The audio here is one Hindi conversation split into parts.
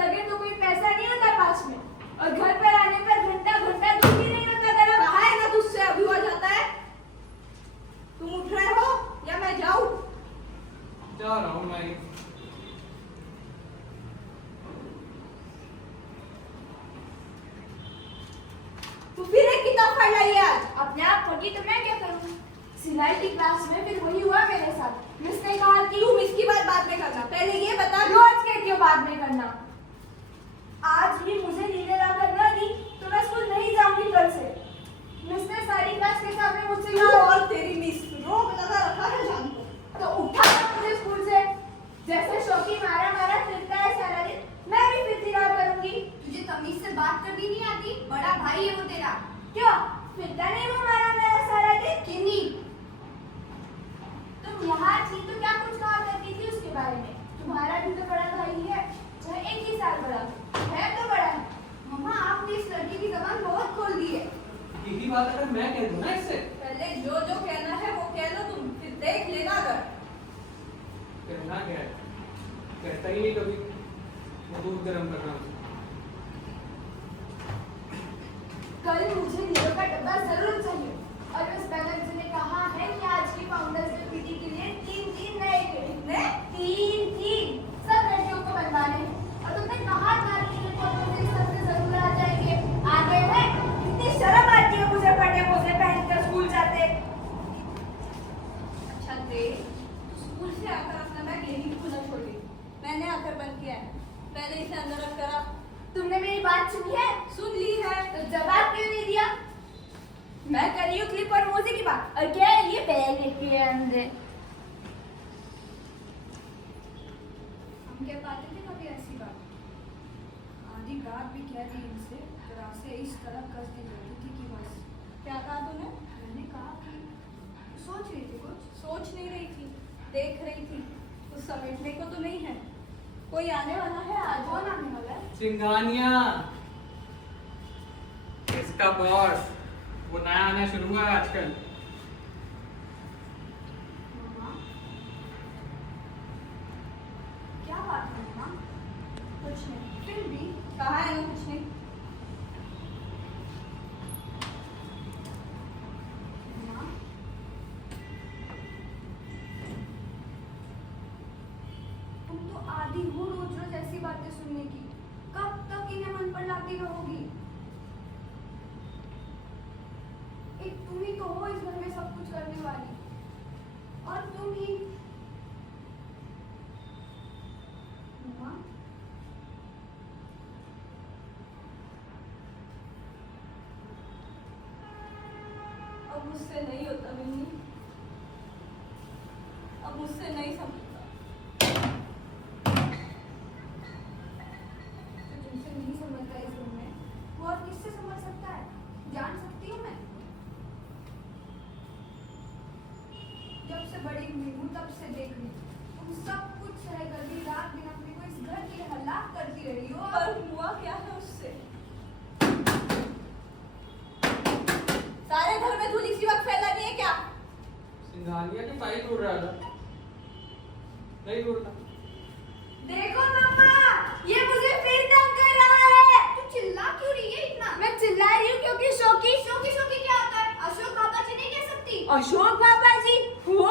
लगे तो कोई पैसा नहीं होता पास में, और घर पर आने पर घंटा घंटा दूध भी नहीं होता गर्म। कहा है ना तुझसे अभी हो जाता है। तुम उठ रहे हो या मैं जाऊं? जा रहा हूँ मैं। तू फिर एक किताब पढ़ लाई आज। अपने आप पढ़ी तो मैं क्या करूँ? सिलाई की क्लास में फिर वही हुआ मेरे साथ। मिस ने कहा कि तू इसकी बात बाद में करना, पहले ये बता। रोज कहती हो बाद में करना। आज भी मुझे नीले ला कर न दी तो मैं स्कूल नहीं जाऊंगी कल से। मिस ने सारी क्लास के सामने मुझसे तू और तेरी मिस रोक लगा रखा है जान को। तो उठा था मुझे स्कूल से। जैसे शौकी मारा मारा फिरता है सारा दिन, मैं भी फिरती रहा करूंगी। तुझे तमीज से बात करनी नहीं आती? बड़ा भाई है वो तेरा। क्यों फिरता नहीं वो मारा मेरा सारा दिन? किन्नी तुम यहाँ थी तो क्या कुछ कहा करती थी उसके बारे में? तुम्हारा भी तो बड़ा भाई है, चाहे एक ही साल बड़ा है तो बड़ा है। मम्मा आपने इस लड़की की जबान बहुत खोल दी है। यही बात अगर मैं कह दूं ना इससे, पहले जो जो कहना है वो कह लो तुम, फिर देख लेना। अगर कहना क्या है, कहता ही नहीं कभी। वो दूध गर्म करना मुझे। कल मुझे नीरो का डब्बा जरूर चाहिए, और मिस बैनर्जी ने कहा है कि आज की फाउंडर्स डे पीटी के लिए 3 नए कितने 3 सब लड़कियों को बनवाने हैं। और तुमने कहा था कि मुझे सबसे जरूर आ जाएंगे। आगे है इतनी शर्म आती है मुझे फटे मोजे पहनकर स्कूल जाते। अच्छा देख, तू स्कूल से आकर अपना बैग यहीं खुला छोड़ दी। मैंने आकर बंद किया है, पहले इसे अंदर रख कर आ। तुमने मेरी बात सुनी है? सुन ली है तो जवाब क्यों नहीं दिया? मैं कर रही हूँ क्लिप और मोजे की बात, और क्या है ये बैग लेके अंदर। हम कह पाते थे कभी ऐसी बात? आधी बात भी कह दी इनसे, जरा से इस तरफ कसती रहती थी कि बस। क्या कहा तूने? मैंने कहा कि सोच रही थी कुछ। सोच नहीं रही थी, देख रही थी। कुछ समेटने को तो नहीं है। कोई आने वाला है आज? कौन आने वाला है? चिंगानिया, इसका बॉस, वो नया आना शुरू हुआ है आजकल। मम्मा, क्या बात है मम्मा? कुछ नहीं। फिर भी कहा है ना कुछ नहीं। मम्मा, तुम तो आदी हो रोज रोज ऐसी बातें सुनने की। कब तक इन्हें मन पर लाती रहोगी? एक तुम ही तो हो इस घर में सब कुछ करने वाली, और तुम ही। मम्मा, अब मुझसे नहीं होता मिन्नी, अब मुझसे नहीं समझता। तो तुमसे नहीं समझता इस घर में, वो और किससे समझ सकता है? जान सकती हूँ मैं। जब से बड़ी हुई हूँ तब से देख रही हूँ, तुम सब कुछ सह कर भी रात दिन अपने को इस घर के हालात करती रही हो, और हुआ क्या है उससे? सारे घर में धूल इसी वक्त फैला दी है क्या? चिंगानिया के पाई उड़ रहा था, नहीं उड़ता। देखो मम्मा, ये मुझे फिर तंग कर रहा है। तू चिल्ला क्यों रही है इतना? मैं चिल्ला रही हूँ क्योंकि शौकी शोकी क्या होता है? अशोक पापा जी नहीं कह सकती? अशोक पापा जी वो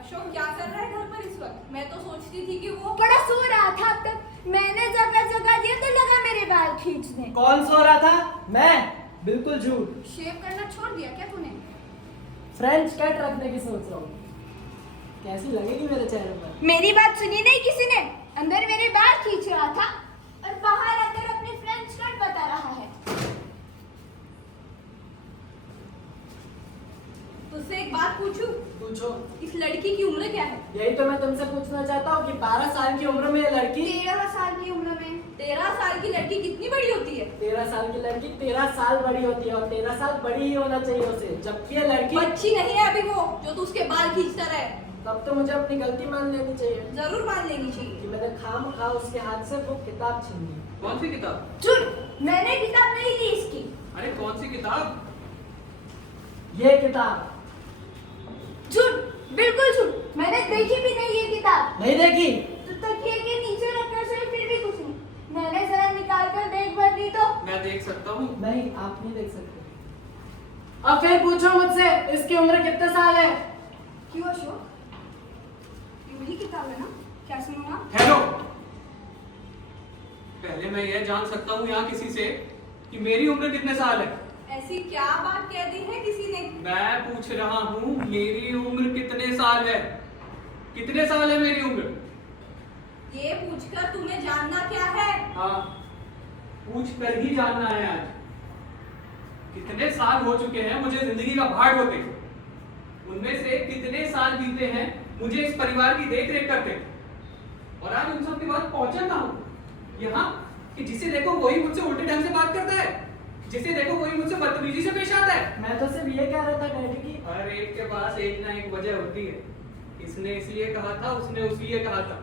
अशोक क्या कर रहा है घर पर इस वक्त? मैं तो सोचती थी कि वो बड़ा सो रहा था। अब तक मैंने जगह जगह दिया तो लगा मेरे बाल खींचने। कौन सो रहा था? मैं? बिल्कुल झूठ। शेव करना छोड़ दिया क्या तूने? फ्रेंच कट रखने की सोच रहा हूँ। कैसी लगेगी मेरे चेहरे पर? मेरी बात सुनी नहीं किसी ने? अंदर मेरे बाल खींच रहा था और बाहर अंदर अपनी फ्रेंच कट बता रहा है। तुझसे एक बात पूछूं? पूछो। इस लड़की की उम्र क्या है? यही तो मैं तुमसे पूछना चाहता हूँ कि 12 साल की उम्र में ये लड़की 13 साल की उम्र में 13 साल की लड़की कितनी बड़ी होती है? 13 साल की लड़की 13 साल बड़ी होती है, और 13 साल बड़ी ही होना चाहिए उसे, जबकि ये लड़की बच्ची नहीं है अभी वो, जो तू उसके बाल खींचता रहे। तब तो मुझे अपनी गलती मान लेनी चाहिए जरूर मान लेनी चाहिए कि मैंने खामखा उसके हाथ से वो किताब छीन ली। कौन सी किताब? झूठ, मैंने किताब नहीं ली इसकी। अरे कौन सी किताब? ये किताब। झूठ, बिल्कुल झूठ, मैंने देखी भी नहीं ये किताब। नहीं देखी? तो तकिए के नीचे रखकर से फिर भी कुछ नहीं। देख सकता हूँ? नहीं, आप नहीं देख सकते। अब फिर पूछो मुझसे, इसकी उम्र कितने साल है? क्यों अशोक, ये वही किताब है ना? क्या सुनूंगा? हेलो, पहले मैं यह जान सकता हूँ यहाँ किसी से कि मेरी उम्र कितने साल है? ऐसी क्या बात कह दी है किसी ने? मैं पूछ रहा हूँ मेरी उम्र कितने साल है? कितने साल है मेरी उम्र? ये पूछकर तुम्हें जानना क्या है? हाँ, पूछ कर ही जानना है आज। कितने साल हो चुके हैं मुझे जिंदगी का भार ढोते, उनमें से कितने साल बीते हैं मुझे इस परिवार की देख रेख करते, और आज उन सब के बाद पहुंचा ना हूं यहाँ कि जिसे देखो वही मुझसे उल्टे ढंग से बात करता है, जिसे देखो वही मुझसे बदतमीजी से पेश आता है। मैं तो सिर्फ ये कह रहा था डैडी की हर एक के पास एक ना एक वजह होती है। इसने इसलिए कहा था, उसने उसलिए कहा था।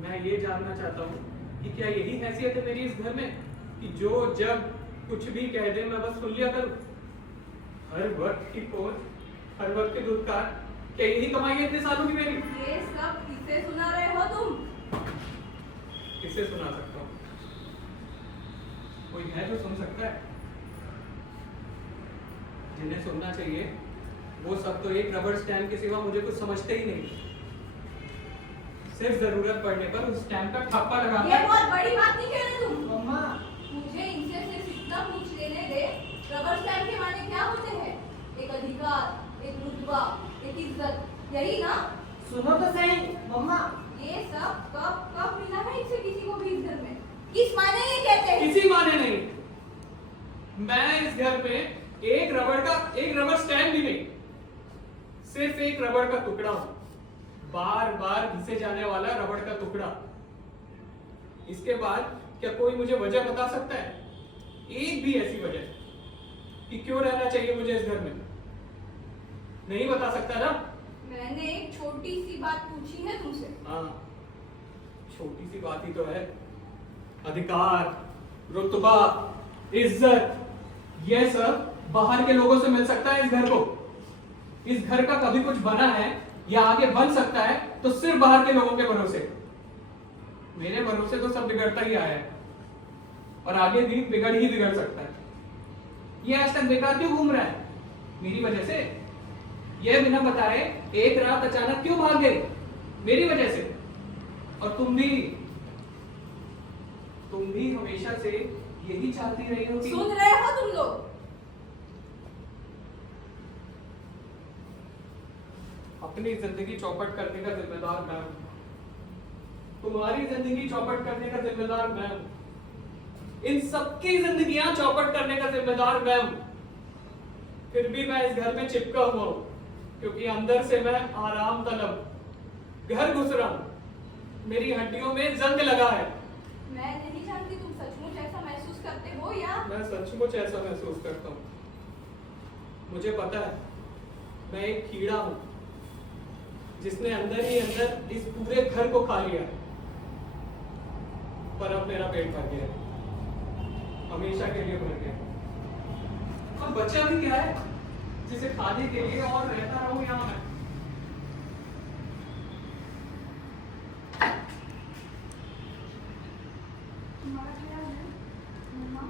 मैं ये जानना चाहता हूँ कि क्या यही हैसियत है मेरी इस घर में कि जो जब कुछ भी कह दे मैं बस सुन लिया करूँ? हर वक्त की पोर, हर वक्त के दुत्कार, क्या यही कमाई है इतने सालों की मेरी? ये सब किसे सुना रहे हो तुम? किसे सुना सकता हूँ? कोई है जो सुन सकता है? जिन्हें सुनना चाहिए वो सब तो एक रबर स्टैम्प के सिवा मुझे कुछ समझते ही नहीं। सिर्फ जरूरत पड़ने पर उस स्टैम्प का ठप्पा लगाकर ये बहुत बड़ी बात नहीं कह रहे तुम। मम्मा। मुझे इनसे सिर्फ इतना पूछ लेने दे, रबर स्टैम्प के माने क्या होते हैं? एक अधिकार, एक रुतबा, एक इज्जत, यही ना? सुनो तो सही मम्मा। ये सब कब कब मिला है इससे किसी को भी इस घर में? किस माने ये कहते हैं? किसी माने नहीं। मैं इस घर में एक रबर स्टैम्प भी नहीं, सिर्फ एक रबड़ का टुकड़ा हूं, बार बार घिसे जाने वाला रबड़ का टुकड़ा। इसके बाद क्या कोई मुझे वजह बता सकता है? एक भी ऐसी वजह कि क्यों रहना चाहिए मुझे इस घर में? नहीं बता सकता ना? मैंने एक छोटी सी बात पूछी है तुमसे। हाँ, छोटी सी बात ही तो है। अधिकार, रुतबा, इज्जत, यह सब बाहर के लोगों से मिल सकता है इस घर को। इस घर का कभी कुछ बना है या आगे बन सकता है तो सिर्फ बाहर के लोगों के भरोसे। मेरे भरोसे तो सब बिगड़ता ही आया है और आगे भी बिगड़ सकता है। ये आज तक बेकार क्यों घूम रहा है? मेरी वजह से। यह बिना बताए एक रात अचानक क्यों भाग गई? मेरी वजह से। और तुम भी हमेशा से यही चाहती रही हो कि सुन रहे हो तुम लोग? अपनी जिंदगी चौपट करने का जिम्मेदार मैं हूं, तुम्हारी जिंदगी चौपट करने का जिम्मेदार मैं हूं, इन सबकी जिंदगियां चौपट करने का जिम्मेदार मैं हूं। फिर भी मैं इस घर में चिपका हुआ हूं क्योंकि अंदर से मैं आराम तलब घर घुस रहा हूं। मेरी हड्डियों में जंग लगा है। मैं नहीं जानती तुम सचमुच ऐसा महसूस करते हो या? मैं सचमुच ऐसा महसूस करता हूं। मुझे पता है मैं एक कीड़ा हूं जिसने अंदर ही अंदर इस पूरे घर को खा लिया है। पर अब मेरा पेट भर गया, हमेशा के लिए भर गया। और बचा भी क्या है जिसे खाने के लिए और रहता रहूं यहाँ मैं। तुम्हारा ख्याल है मम्मा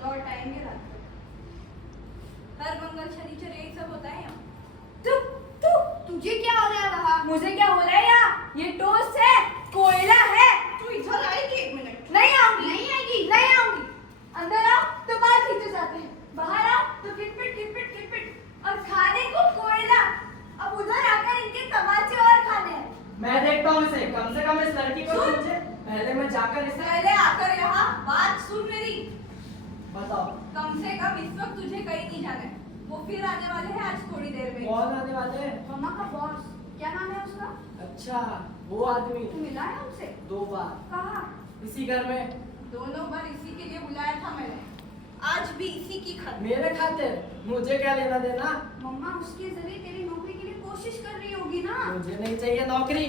लौट आएंगे रात तक? हर मंगल शनिचर यही सब होता है यहाँ। तुझे क्या हो रहा है वहाँ? मुझे क्या हो रहा है यहाँ? ये टोस्ट है, कोयला है। तू इधर आएगी? एक मिनट। नहीं आऊंगी। नहीं आएगी। नहीं आऊंगी। अंदर आओ तो बाल खींचे जाते हैं, बाहर आओ तो किटपिट और खाने को कोयला। अब उधर आकर इनके तमाचे और खाने हैं। मैं देखता हूँ इसे, कम से कम इस लड़की को सुन। समझे। पहले मैं जाकर इसे पहले आकर यहाँ बात सुन मेरी। बताओ। कम से कम इस वक्त तुझे कहीं नहीं जाना है। वो फिर आने वाले हैं आज थोड़ी देर में। कौन आने वाले हैं? मम्मा का बॉस, क्या नाम है उसका? अच्छा, वो आदमी। तू मिला है उनसे? 2 बार कहाँ? इसी घर में। दोनों बार इसी के लिए बुलाया था मैंने, आज भी इसी की खातिर। मेरे खातिर? मुझे क्या लेना देना? मम्मा उसके जरिए तेरी नौकरी के लिए कोशिश कर रही होगी ना? मुझे नहीं चाहिए नौकरी।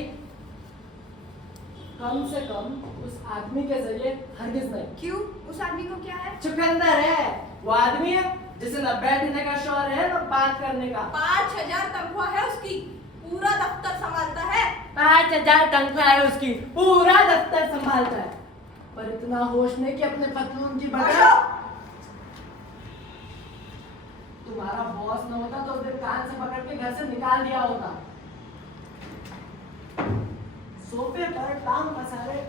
कम से कम उस आदमी के जरिए हरगिज नहीं। क्यों? उस आदमी को क्या है? चुकंदर है। वो आदमी है जिसे न बैठने का शौर है न बात करने का। 5000 तनख्वाह है उसकी, पूरा दफ्तर संभालता है। 5000 तनख्वाह है उसकी, पूरा दफ्तर संभालता है। पर इतना इतना होश नहीं कि अपने पतलून की बटन। अशोक! तुम्हारा बॉस न होता तो उसे कान से पकड़ के घर से निकाल दिया होता। सोफे पर टांग पसारे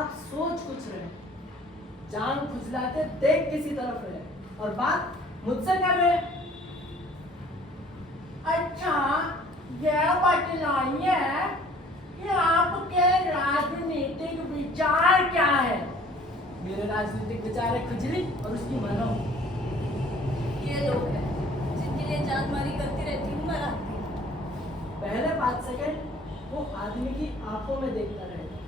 आप सोच कुछ रहे, जान खुजलाते देख किसी तरफ रहे, और बात मुझसे कर रहे। अच्छा, यह बतलाइए कि आपके राजनीतिक विचार क्या है? मेरे राजनीतिक विचार है खुजली और उसकी मनो। ये लोग हैं जिनके लिए जानमारी करती रहती हूँ मैं रात में। पहले 5 सेकंड वो आदमी की आंखों में देखता रहेगा,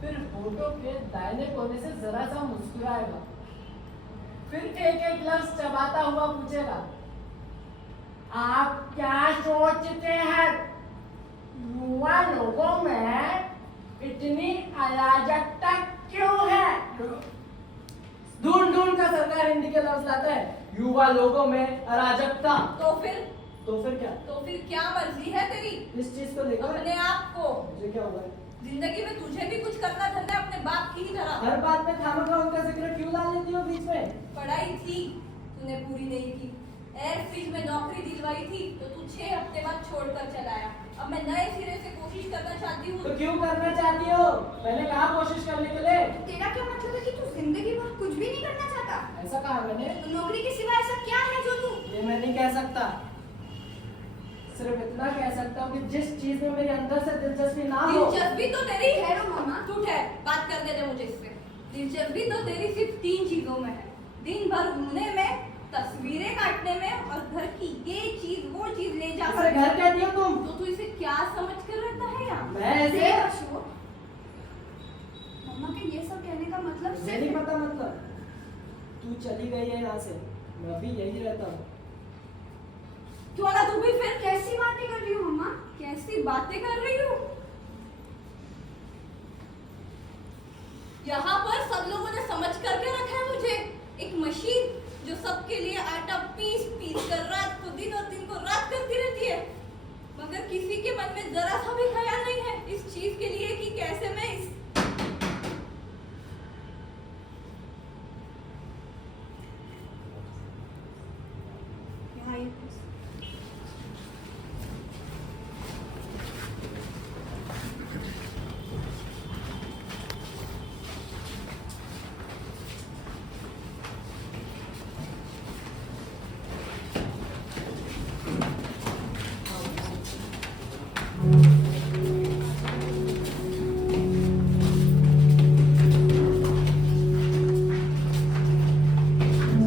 फिर होठों के दाहिने कोने से जरा सा मुस्कुराएगा, फिर एक लफ्ज चबाता हुआ पूछेगा, आप क्या सोचते हैं युवा लोगों में इतनी अराजकता क्यों है? ढूंढ ढूंढ कर सरकार हिंदी के लफ्ज लाता है, युवा लोगों में अराजकता। तो फिर क्या मर्जी है तेरी? इस चीज को लेकर अपने आप को मुझे क्या हुआ है? जिंदगी में तुझे भी कुछ करना धंधा है अपने बाप की ही तरह। हर बात में खामखा उनका जिक्र क्यों ला लेती हो बीच में? पढ़ाई थी तूने पूरी नहीं की, एयरफील्ड में नौकरी दिलवाई थी तो तू 6 हफ्ते बाद छोड़कर चला आया। अब मैं नए सिरे से कोशिश करना चाहती हूँ। तो क्यों करना चाहती हो? मैंने कहा कोशिश करने के लिए। तेरा क्या मतलब है कि तू जिंदगी भर कुछ भी नहीं करना चाहता? ऐसा कहा मैंने? तो नौकरी के सिवा ऐसा क्या है जो तू? ये मैं नहीं कह सकता, सिर्फ इतना कह सकता हूँ कि जिस चीज में मेरे अंदर से दिलचस्पी ना हो। दिलचस्पी तो तेरी है रो मामा, तू ठहर, बात कर दे मुझे इससे। दिलचस्पी तो तेरी सिर्फ 3 चीजों में है, दिन भर घूमने में, तस्वीरें काटने में और घर की ये चीज वो चीज ले इसे जाकर। घर कहती हो तुम? तो तू इसे क्या समझ कर रहता है यहाँ? मैं ऐसे- देख अशोक, मम्मा के ये सब कहने का मतलब मुझे नहीं पता मतलब। तू चली गई है यहाँ से, मैं भी यही रहता हूँ। क्यों ना तू भी फिर कैसी बातें कर रही हो मम्मा? कैसी बातें कर रही हो? यहाँ पर सब लोगों ने समझ करके रखा है मुझे एक मशीन जो सबके लिए आटा पीस पीस कर रात को दिन और दिन को रात करती रहती है, मगर किसी के मन में जरा सा भी